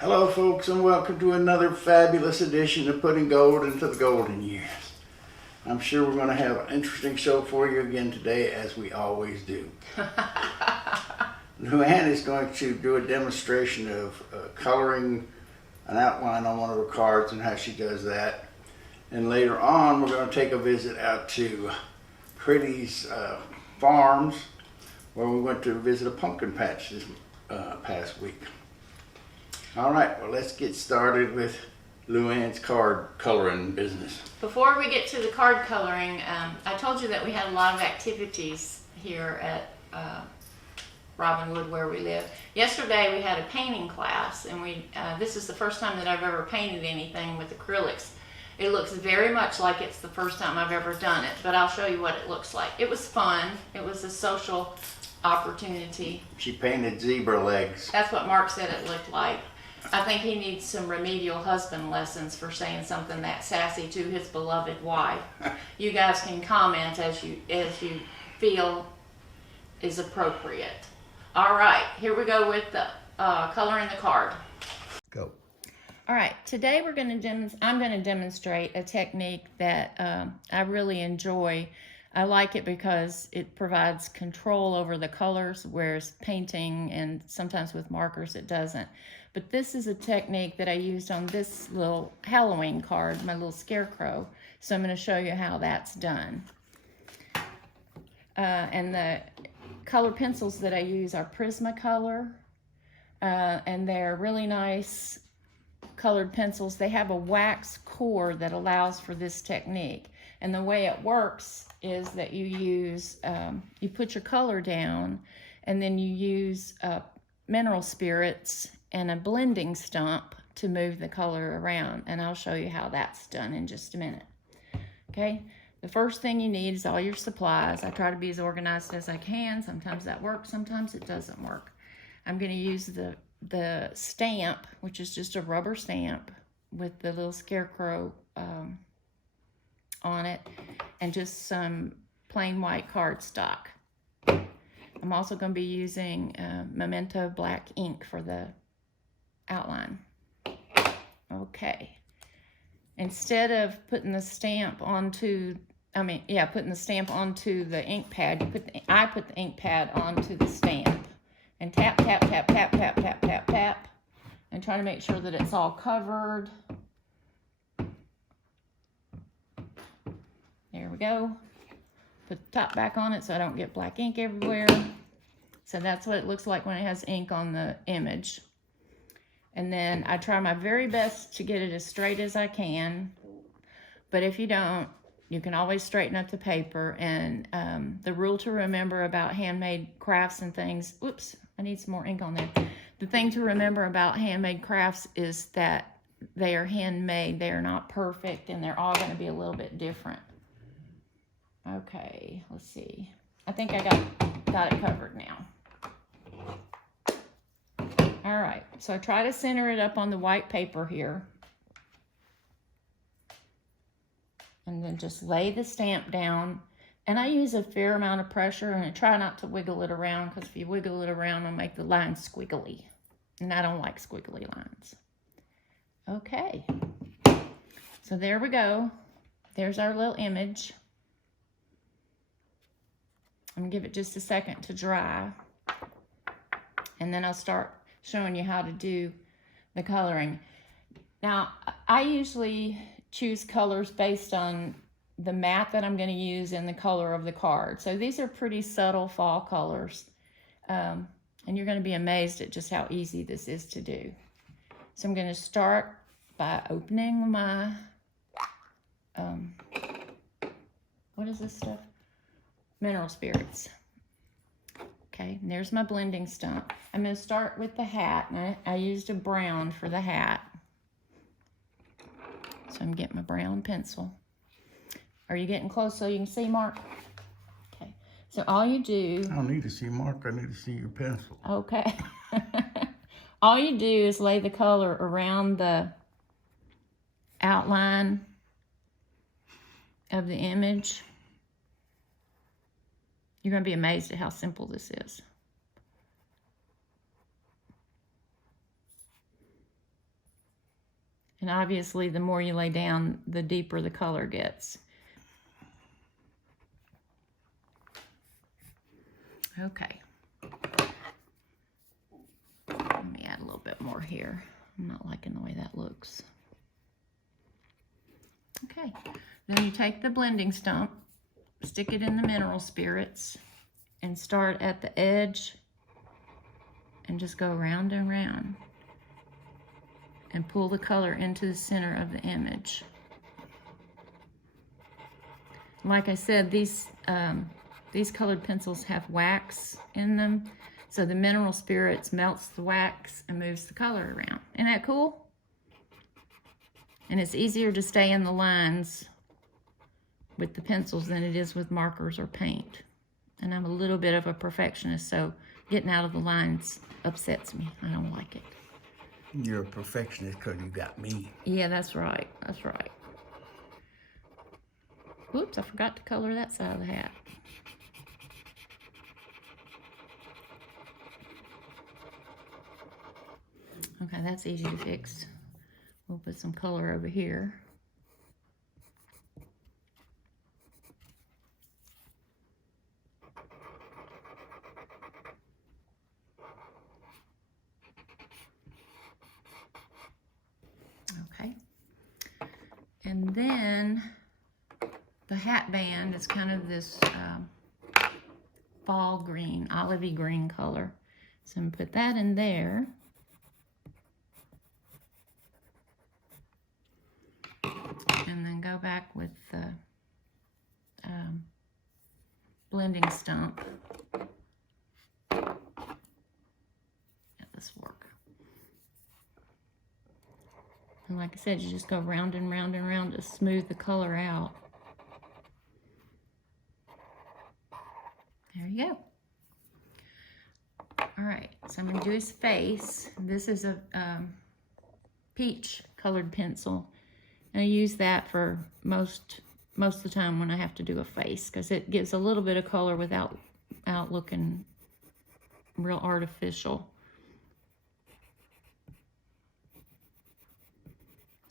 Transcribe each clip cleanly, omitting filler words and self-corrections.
Hello folks, and welcome to another fabulous edition of Putting Gold into the Golden Years. I'm sure we're going to have an interesting show for you again today, as we always do. Luanne is going to do a demonstration of coloring an outline on one of her cards and how she does that. And later on, we're going to take a visit out to Pretty's farms, where we went to visit a pumpkin patch this past week. All right, well, let's get started with Luanne's card coloring business. Before we get to the card coloring, I told you that we had a lot of activities here at Robinwood where we live. Yesterday we had a painting class, and this is the first time that I've ever painted anything with acrylics. It looks very much like it's the first time I've ever done it, but I'll show you what it looks like. It was fun. It was a social opportunity. She painted zebra legs. That's what Mark said it looked like. I think he needs some remedial husband lessons for saying something that sassy to his beloved wife. You guys can comment as you feel is appropriate. All right, here we go with the coloring the card. Go. All right, today I'm going to demonstrate a technique that I really enjoy. I like it because it provides control over the colors, whereas painting and sometimes with markers it doesn't. But this is a technique that I used on this little Halloween card, my little scarecrow. So I'm going to show you how that's done. And the color pencils that I use are Prismacolor, and they're really nice colored pencils. They have a wax core that allows for this technique. And the way it works is that you use, you put your color down, and then you use mineral spirits and a blending stump to move the color around. And I'll show you how that's done in just a minute. Okay, the first thing you need is all your supplies. I try to be as organized as I can. Sometimes that works, sometimes it doesn't work. I'm going to use the stamp, which is just a rubber stamp with the little scarecrow on it, and just some plain white cardstock. I'm also going to be using Memento black ink for the outline. Okay. Instead of putting the stamp onto, putting the stamp onto the ink pad, I put the ink pad onto the stamp and tap, tap, tap, tap, tap, tap, tap, tap, and try to make sure that it's all covered. There we go. Put the top back on it so I don't get black ink everywhere. So that's what it looks like when it has ink on the image. And then I try my very best to get it as straight as I can. But if you don't, you can always straighten up the paper. And the rule to remember about handmade crafts and things, oops, I need some more ink on there. The thing to remember about handmade crafts is that they are handmade. They are not perfect, and they're all going to be a little bit different. Okay, let's see. I think I got it covered now. All right, so I try to center it up on the white paper here. And then just lay the stamp down. And I use a fair amount of pressure, and I try not to wiggle it around, because if you wiggle it around, it'll make the lines squiggly. And I don't like squiggly lines. Okay, so there we go. There's our little image. I'm going to give it just a second to dry. And then I'll start showing you how to do the coloring. Now, I usually choose colors based on the mat that I'm going to use and the color of the card. So these are pretty subtle fall colors. And you're going to be amazed at just how easy this is to do. So I'm going to start by opening my, what is this stuff? Mineral spirits. Okay, and there's my blending stump. I'm going to start with the hat, and I used a brown for the hat. So I'm getting my brown pencil. Are you getting close so you can see, Mark? Okay, so all you do... I don't need to see Mark, I need to see your pencil. Okay. All you do is lay the color around the outline of the image. You're going to be amazed at how simple this is. And obviously, the more you lay down, the deeper the color gets. Okay. Let me add a little bit more here. I'm not liking the way that looks. Okay. Then you take the blending stump, stick it in the mineral spirits, and start at the edge and just go round and round and pull the color into the center of the image. Like I said, these colored pencils have wax in them, so the mineral spirits melts the wax and moves the color around. Isn't that cool? And it's easier to stay in the lines with the pencils than it is with markers or paint. And I'm a little bit of a perfectionist, so getting out of the lines upsets me. I don't like it. You're a perfectionist because you got me. Yeah, that's right. That's right. Whoops, I forgot to color that side of the hat. Okay, that's easy to fix. We'll put some color over here. Okay. And then the hat band is kind of this fall green, olivey green color. So I'm going to put that in there. And then go back with the blending stump. Let this work. And like I said, you just go round and round and round to smooth the color out. There you go. All right, so I'm going to do his face. This is a peach colored pencil. And I use that for most of the time when I have to do a face, because it gives a little bit of color without looking real artificial.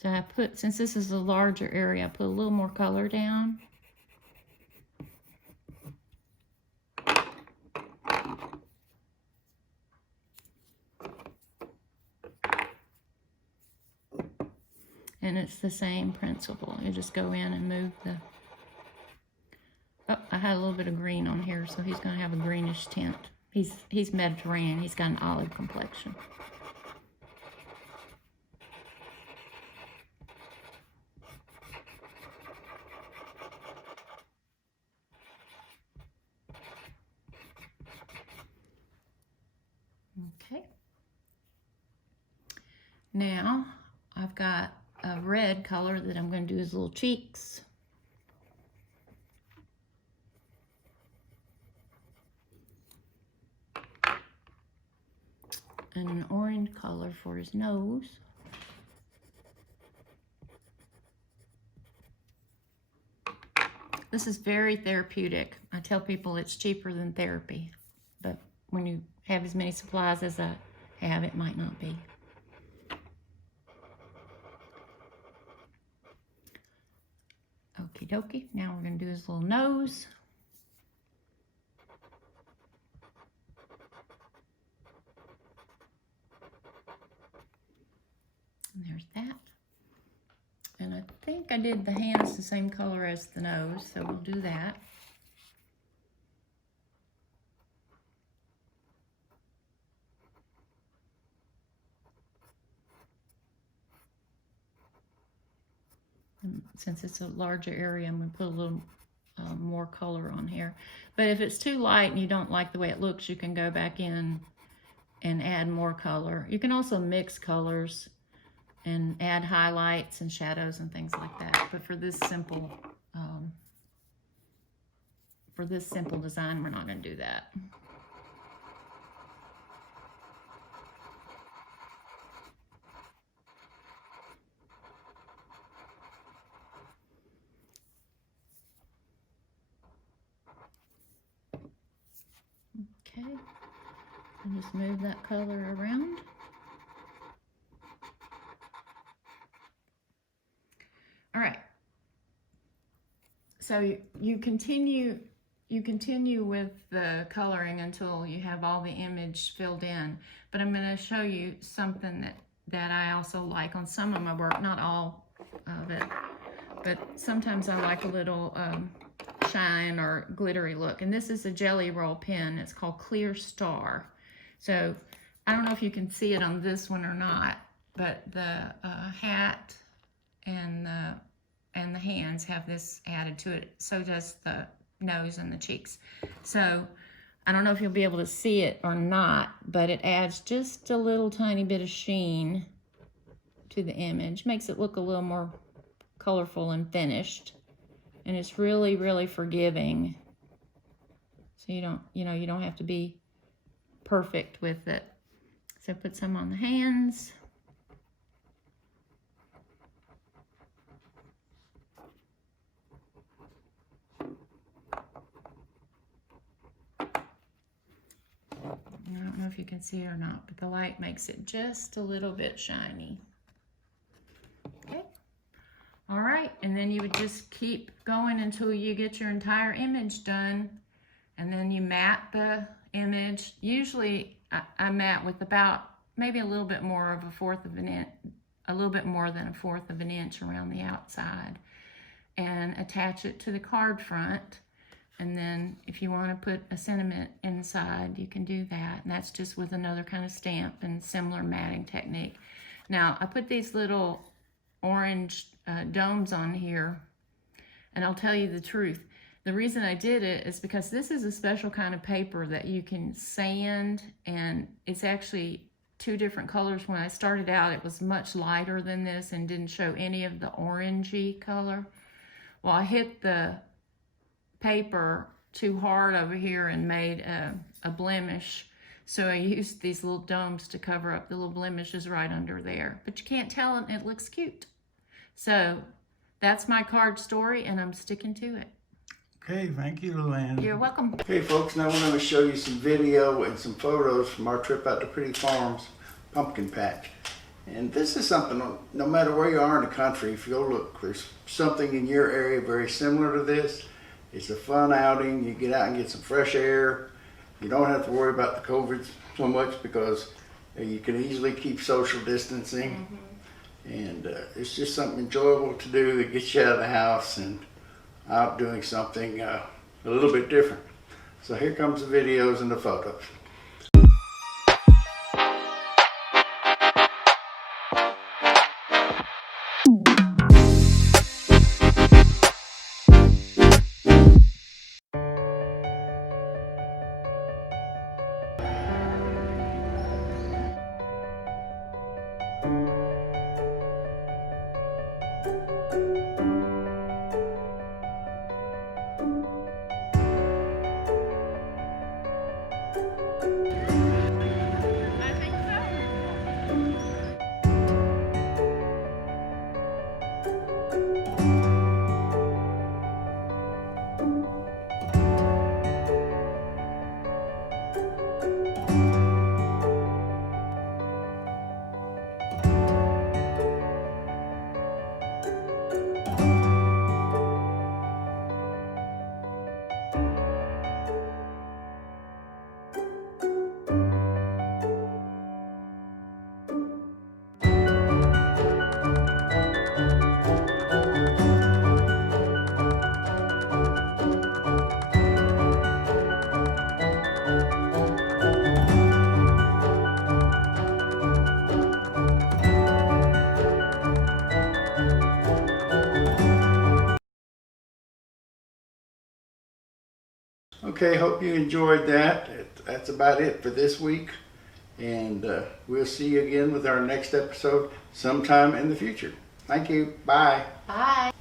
So I put, since this is a larger area, I put a little more color down. And it's the same principle. You just go in and move the... Oh, I had a little bit of green on here, so he's going to have a greenish tint. He's Mediterranean. He's got an olive complexion. Okay. Now, I've got a red color that I'm going to do his little cheeks. And an orange color for his nose. This is very therapeutic. I tell people it's cheaper than therapy, but when you have as many supplies as I have, it might not be. Okie dokie. Now we're going to do his little nose. And there's that. And I think I did the hands the same color as the nose, so we'll do that. And since it's a larger area, I'm going to put a little more color on here. But if it's too light and you don't like the way it looks, you can go back in and add more color. You can also mix colors and add highlights and shadows and things like that. But for this simple design, we're not going to do that. Okay, and just move that color around. So you continue with the coloring until you have all the image filled in. But I'm going to show you something that I also like on some of my work, not all of it, but sometimes I like a little shine or glittery look. And this is a jelly roll pen. It's called Clear Star. So I don't know if you can see it on this one or not, but the hat and the hands have this added to it. So does the nose and the cheeks. So I don't know if you'll be able to see it or not, but it adds just a little tiny bit of sheen to the image. Makes it look a little more colorful and finished. And it's really, really forgiving. So you don't have to be perfect with it. So put some on the hands. I don't know if you can see it or not, but the light makes it just a little bit shiny. Okay. All right, and then you would just keep going until you get your entire image done, and then you mat the image. Usually I mat with about maybe a little bit more of a fourth of an inch, a little bit more than a fourth of an inch around the outside, and attach it to the card front. And then if you want to put a sentiment inside, you can do that. And that's just with another kind of stamp and similar matting technique. Now, I put these little orange domes on here, and I'll tell you the truth. The reason I did it is because this is a special kind of paper that you can sand, and it's actually two different colors. When I started out, it was much lighter than this and didn't show any of the orangey color. Well, I hit the paper too hard over here and made a blemish. So I used these little domes to cover up the little blemishes right under there. But you can't tell, and it looks cute. So that's my card story, and I'm sticking to it. Okay, thank you, Luanne. You're welcome. Okay, folks, now we're going to show you some video and some photos from our trip out to Pretty Farms Pumpkin Patch. And this is something, no matter where you are in the country, if you'll look, there's something in your area very similar to this. It's a fun outing. You get out and get some fresh air. You don't have to worry about the COVID so much because you can easily keep social distancing. And it's just something enjoyable to do that gets you out of the house and out doing something a little bit different. So here comes the videos and the photos. Okay, hope you enjoyed that. That's about it for this week. And we'll see you again with our next episode sometime in the future. Thank you. Bye. Bye.